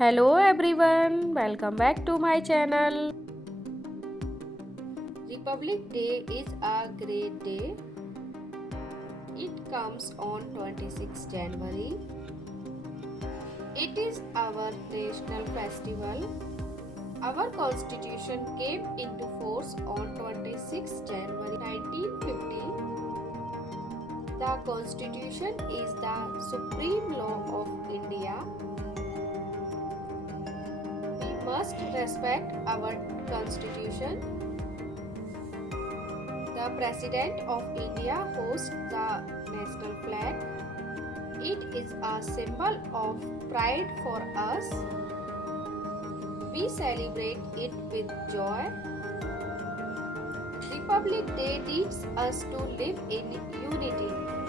Hello everyone, welcome back to my channel. Republic Day is a great day. It comes on 26 January. It is our national festival. Our constitution came into force on 26 January 1950. The constitution is the supreme law of India. We must respect our constitution. The President of India hosts the national flag. It is a symbol of pride for us. We celebrate it with joy. Republic Day teaches us to live in unity.